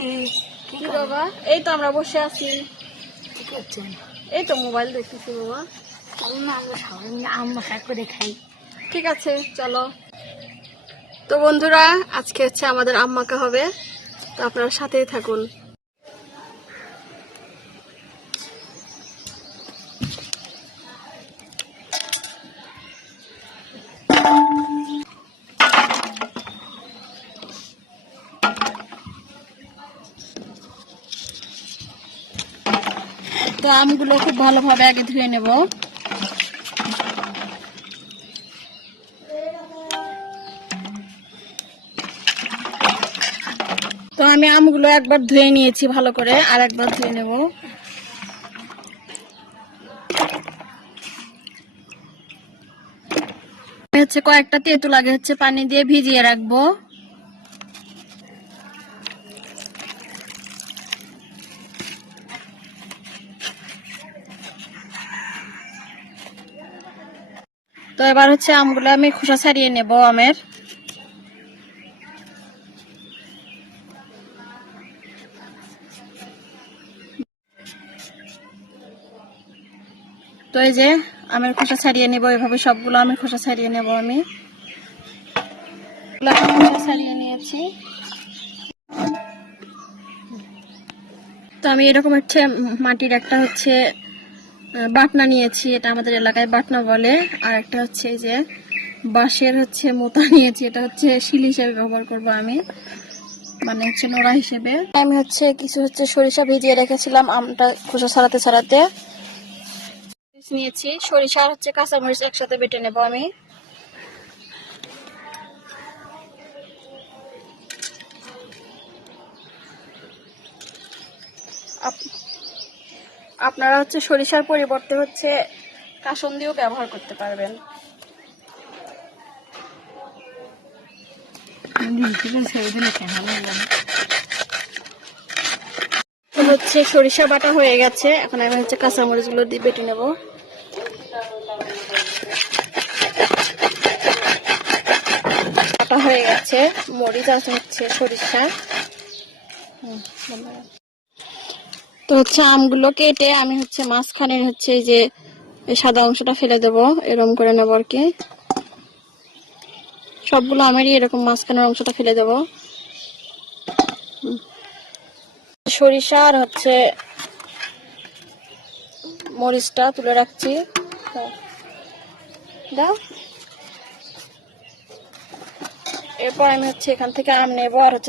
কি বাবা? এই তো আমরা বসে আছি। কি করছেন? এই তো মোবাইল দেখতেছি বাবা। চলুন না আমরা সবাই মিলে আম মাখা করে খাই। ঠিক আছে চলো। তো বন্ধুরা, আজকে হচ্ছে আমাদের আম মাখা হবে, তো আপনারা সাথেই থাকুন। তো আমগুলো খুব ভালোভাবে আগে ধুয়ে নেব। তো আমি আমগুলো একবার ধুয়ে নিয়েছি ভালো করে, আর একবার ধুয়ে নেব। হচ্ছে কয়েকটা তেঁতুল আগে হচ্ছে পানি দিয়ে ভিজিয়ে রাখবো। তো এবার হচ্ছে আমগুলো আমি খোসা ছাড়িয়ে নেব আমের। তো এই যে আমের খোসা ছাড়িয়ে নেব, এভাবে সবগুলো আমের খোসা ছাড়িয়ে নেব। আমি খোসা ছাড়িয়ে নিয়েছি। তো আমি এরকম হচ্ছে মাটির একটা হচ্ছে বাটনা নিয়েছি, এটা আমাদের এলাকায় বাটনা বলে। আর একটা হচ্ছে এই যে বাঁশের হচ্ছে মোতা নিয়েছি, এটা হচ্ছে শিল হিসেবে ব্যবহার করব আমি, মানে হচ্ছে নোড়া হিসেবে। আমি হচ্ছে কিছু হচ্ছে সরিষা ভিজিয়ে রেখেছিলাম আমটা খোসা ছাড়াতে ছাড়াতে। নিয়েছি সরিষা আর হচ্ছে কাঁচামরিচ একসাথে বেটে নেব আমি। আপনারা হচ্ছে সরিষার পরিবর্তে হচ্ছে কাসুন্দিও ব্যবহার করতে পারবেন। হচ্ছে সরিষা বাটা হয়ে গেছে, এখন আমি হচ্ছে কাঁচামরিচ গুলো দিয়ে বেটে নেব। বাটা হয়ে গেছে মরিচ আর হচ্ছে সরিষা। তো হচ্ছে আমগুলো কেটে আমি হচ্ছে মাঝখানে হচ্ছে এই যে সাদা অংশটা ফেলে দেব, এরকম করে নেব আর কি। সবগুলো আমারই এরকম মাঝখানের অংশটা ফেলে দেব। সরিষা আর হচ্ছে মরিচটা তুলে রাখছি। দাও। এরপর আমি হচ্ছে এখান থেকে আম নেব আর হচ্ছে